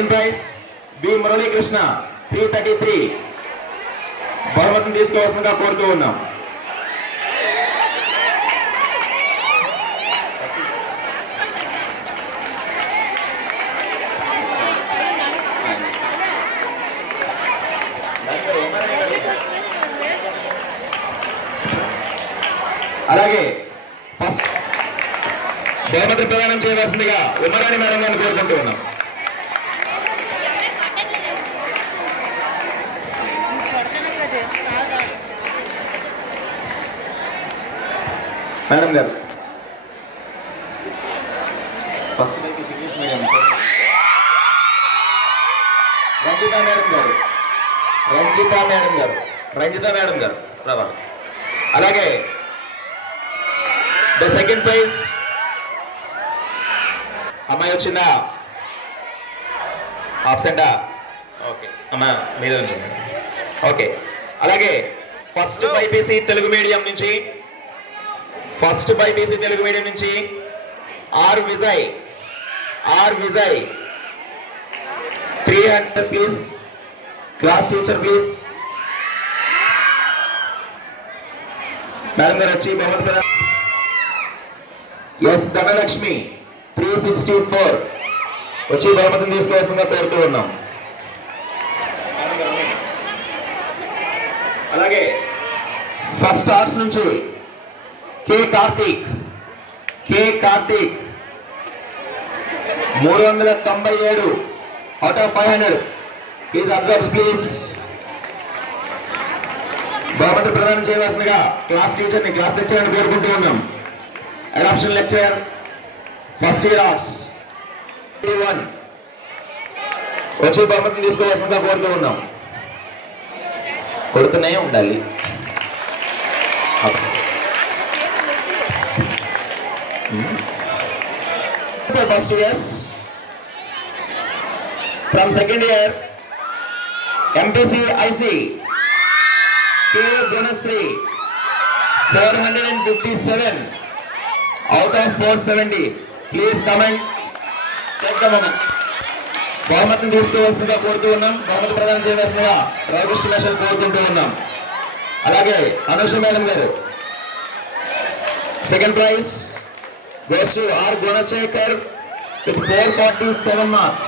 Praise వి మురళీకృష్ణ 333 బహుమతిని తీసుకోవాల్సిందిగా కోరుతూ ఉన్నాం. అలాగే ఫస్ట్ బహుమతి ప్రదానం చేయవలసిందిగా ఉమ్మరాణి మేడం గారిని కోరుకుంటూ ఉన్నాం. మేడం గారు ఫస్ట్ ఇంగ్లీష్ మీడియం రంజిత మేడం గారు రావాలి. అలాగే ద సెకండ్ ప్రైజ్ అమ్మాయి వచ్చిందా? ఆబ్సెంటా? ఓకే అమ్మా మీరే ఉంచండి. ఓకే అలాగే ఫస్ట్ బైపీసీ తెలుగు మీడియం నుంచి R Vijay 300 please. Class teacher please. Madam గారు వచ్చి బహుమతి ప్రదానం. ఎస్ ధనలక్ష్మి 364 వచ్చి బహుమతిని తీసుకోవాల్సిందిగా కోరుతూ ఉన్నాం. అలాగే ఫస్ట్ ఆర్ట్స్ నుంచి K Karthik 397 out of 500. Please observe please. బహుమతి ప్రదానం చేయవలసిందిగా క్లాస్ టీచర్ని క్లాస్ లెక్చరర్ని కోరుకుంటూ ఉన్నాం. Adoption lecturer first year arts 1 వచ్చి బహుమతిని తీసుకోవాల్సిందిగా కోరుతూ ఉన్నాం. కొడుతూనే ఉండాలి. First years from second year MPC IC K Gunasri 457 out of 470. Please come and take the moment. బహుమతిని తీసుకోవాల్సిందిగా కోరుతూ ఉన్నాం. బహుమతి ప్రదానం చేయవలసిందిగా రామకృష్ణ మేషాలు కోరుకుంటూ ఉన్నాం. అలాగే అనుష మేడం గారు second prize goes to R Gunashekhar with 447 marks.